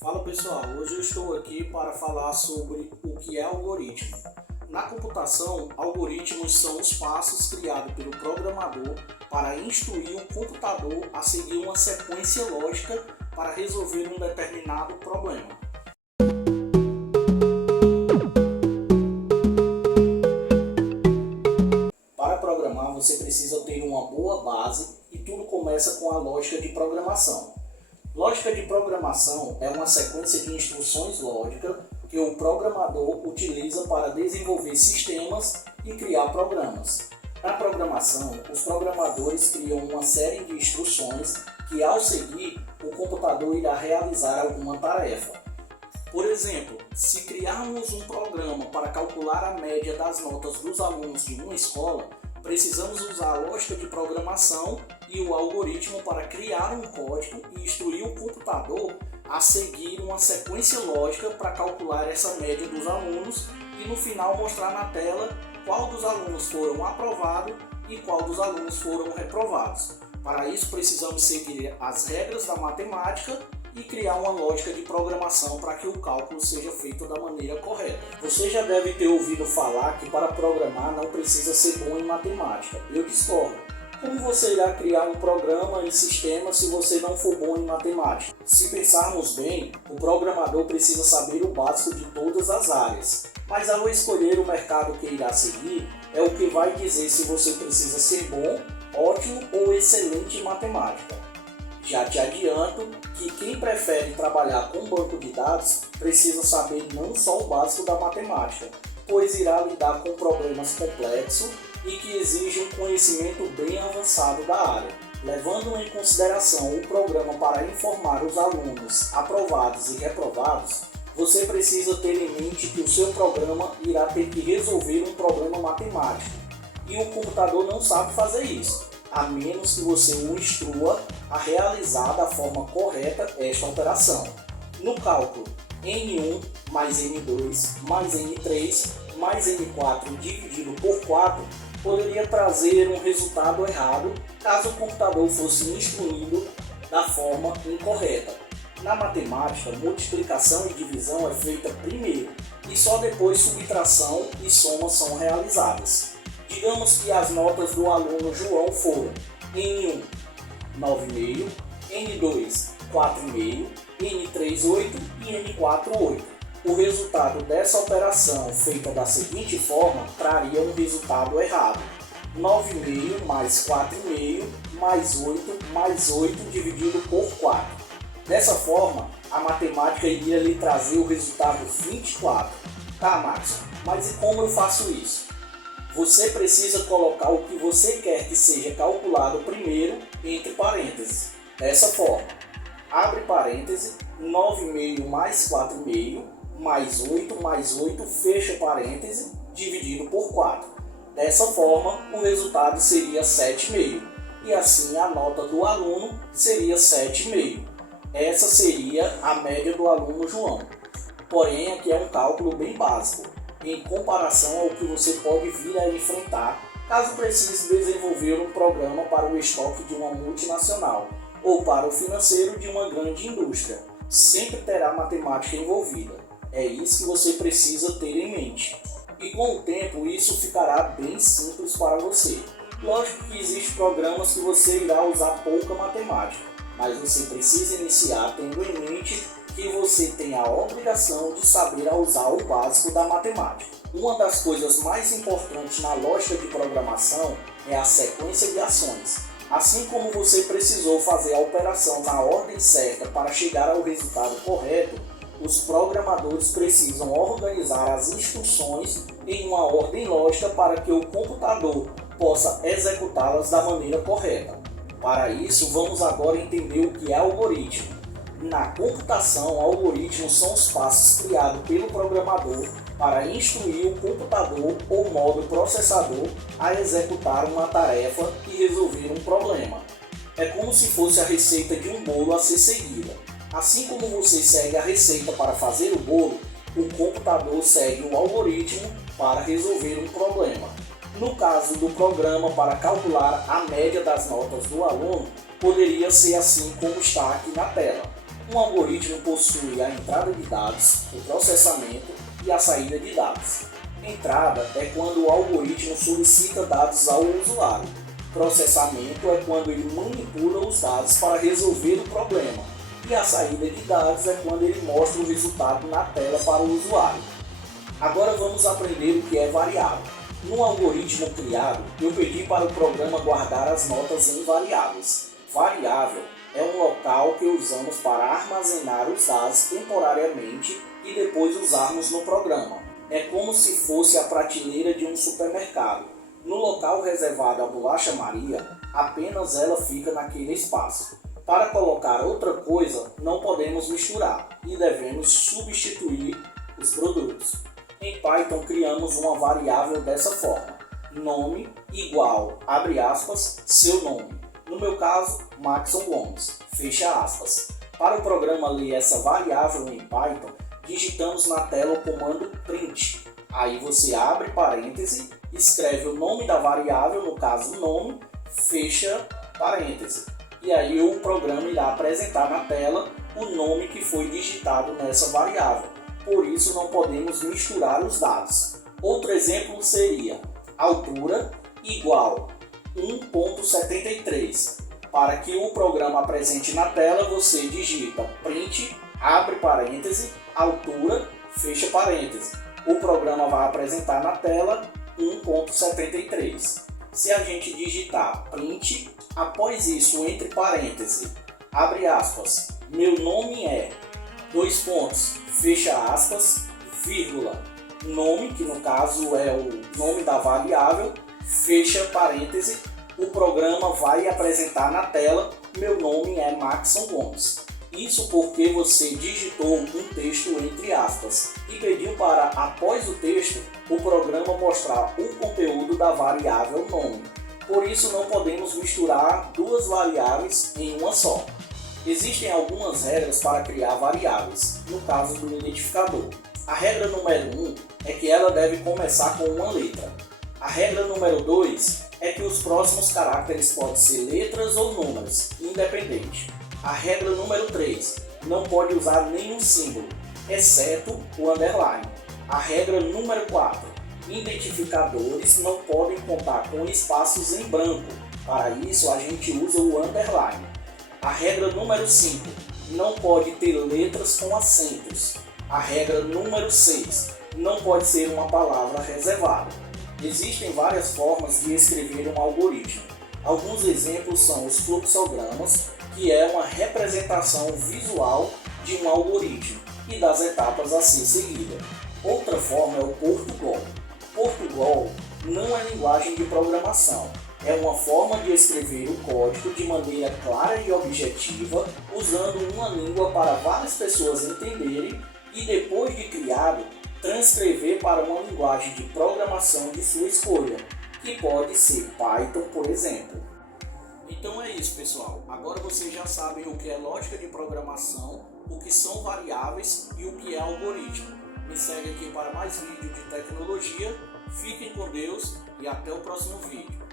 Fala pessoal, hoje eu estou aqui para falar sobre o que é algoritmo. Na computação, algoritmos são os passos criados pelo programador para instruir o computador a seguir uma sequência lógica para resolver um determinado problema. Para programar, você precisa ter uma boa base e tudo começa com a lógica de programação. Lógica de programação é uma sequência de instruções lógicas que o programador utiliza para desenvolver sistemas e criar programas. Na programação, os programadores criam uma série de instruções que, ao seguir, o computador irá realizar alguma tarefa. Por exemplo, se criarmos um programa para calcular a média das notas dos alunos de uma escola, precisamos usar a lógica de programação e o algoritmo para criar um código e instruir o computador a seguir uma sequência lógica para calcular essa média dos alunos e no final mostrar na tela qual dos alunos foram aprovados e qual dos alunos foram reprovados. Para isso precisamos seguir as regras da matemática e criar uma lógica de programação para que o cálculo seja feito da maneira correta. Você já deve ter ouvido falar que para programar não precisa ser bom em matemática. Eu discordo. Como você irá criar um programa e sistema se você não for bom em matemática? Se pensarmos bem, o programador precisa saber o básico de todas as áreas. Mas ao escolher o mercado que irá seguir, é o que vai dizer se você precisa ser bom, ótimo ou excelente em matemática. Já te adianto que quem prefere trabalhar com banco de dados precisa saber não só o básico da matemática, pois irá lidar com problemas complexos e que exigem um conhecimento bem avançado da área. Levando em consideração o programa para informar os alunos aprovados e reprovados, você precisa ter em mente que o seu programa irá ter que resolver um problema matemático e o computador não sabe fazer isso, a menos que você o instrua a realizar da forma correta esta operação. No cálculo, N1 mais N2 mais N3 mais N4 dividido por 4 poderia trazer um resultado errado caso o computador fosse instruído da forma incorreta. Na matemática, multiplicação e divisão é feita primeiro e só depois subtração e soma são realizadas. Digamos que as notas do aluno João foram N1 9,5, N2 4,5, N3 8 e N4 8. O resultado dessa operação feita da seguinte forma traria um resultado errado. 9,5 mais 4,5 mais 8 dividido por 4. Dessa forma, a matemática iria lhe trazer o resultado 24. Tá, Max, mas e como eu faço isso? Você precisa colocar o que você quer que seja calculado primeiro entre parênteses. Dessa forma, abre parêntese, 9,5 mais 4,5 mais 8, fecha parêntese, dividido por 4. Dessa forma, o resultado seria 7,5 e assim a nota do aluno seria 7,5. Essa seria a média do aluno João. Porém, aqui é um cálculo bem básico, em comparação ao que você pode vir a enfrentar caso precise desenvolver um programa para o estoque de uma multinacional ou para o financeiro de uma grande indústria. Sempre terá matemática envolvida. É isso que você precisa ter em mente. E com o tempo isso ficará bem simples para você. Lógico que existem programas que você irá usar pouca matemática, mas você precisa iniciar tendo em mente que você tem a obrigação de saber usar o básico da matemática. Uma das coisas mais importantes na lógica de programação é a sequência de ações. Assim como você precisou fazer a operação na ordem certa para chegar ao resultado correto, os programadores precisam organizar as instruções em uma ordem lógica para que o computador possa executá-las da maneira correta. Para isso, vamos agora entender o que é algoritmo. Na computação, algoritmos são os passos criados pelo programador para instruir o computador ou modo processador a executar uma tarefa e resolver um problema. É como se fosse a receita de um bolo a ser seguida. Assim como você segue a receita para fazer o bolo, o computador segue o algoritmo para resolver um problema. No caso do programa para calcular a média das notas do aluno, poderia ser assim como está aqui na tela. Um algoritmo possui a entrada de dados, o processamento e a saída de dados. Entrada é quando o algoritmo solicita dados ao usuário. Processamento é quando ele manipula os dados para resolver o problema. E a saída de dados é quando ele mostra o resultado na tela para o usuário. Agora vamos aprender o que é variável. No algoritmo criado, eu pedi para o programa guardar as notas em variáveis. Variável é um local que usamos para armazenar os dados temporariamente e depois usarmos no programa. É como se fosse a prateleira de um supermercado. No local reservado à bolacha Maria, apenas ela fica naquele espaço. Para colocar outra coisa, não podemos misturar e devemos substituir os produtos. Em Python, criamos uma variável dessa forma: nome igual, abre aspas, seu nome. No meu caso, Maxon Gomes, fecha aspas. Para o programa ler essa variável em Python, digitamos na tela o comando print. Aí você abre parêntese, escreve o nome da variável, no caso nome, fecha parêntese. E aí o programa irá apresentar na tela o nome que foi digitado nessa variável. Por isso não podemos misturar os dados. Outro exemplo seria altura igual 1.73. Para que o programa apresente na tela, você digita print, abre parêntese, altura, fecha parêntese. O programa vai apresentar na tela 1.73. Se a gente digitar print, após isso, entre parênteses, abre aspas, meu nome é, dois pontos, fecha aspas, vírgula, nome, que no caso é o nome da variável, fecha parêntese, o programa vai apresentar na tela, meu nome é Maxon Gomes. Isso porque você digitou um texto entre aspas e pediu para, após o texto, o programa mostrar o conteúdo da variável nome. Por isso não podemos misturar duas variáveis em uma só. Existem algumas regras para criar variáveis, no caso do identificador. A regra número 1 é que ela deve começar com uma letra. A regra número 2 é que os próximos caracteres podem ser letras ou números, independente. A regra número 3, não pode usar nenhum símbolo, exceto o underline. A regra número 4, identificadores não podem contar com espaços em branco. Para isso a gente usa o underline. A regra número 5, não pode ter letras com acentos. A regra número 6, não pode ser uma palavra reservada. Existem várias formas de escrever um algoritmo. Alguns exemplos são os fluxogramas, que é uma representação visual de um algoritmo e das etapas a ser seguidas. Outra forma é o Portugal. Portugal não é linguagem de programação, é uma forma de escrever o código de maneira clara e objetiva, usando uma língua para várias pessoas entenderem e, depois de criado, transcrever para uma linguagem de programação de sua escolha, que pode ser Python, por exemplo. Então é isso, pessoal. Agora vocês já sabem o que é lógica de programação, o que são variáveis e o que é algoritmo. Me segue aqui para mais vídeos de tecnologia. Fiquem com Deus e até o próximo vídeo.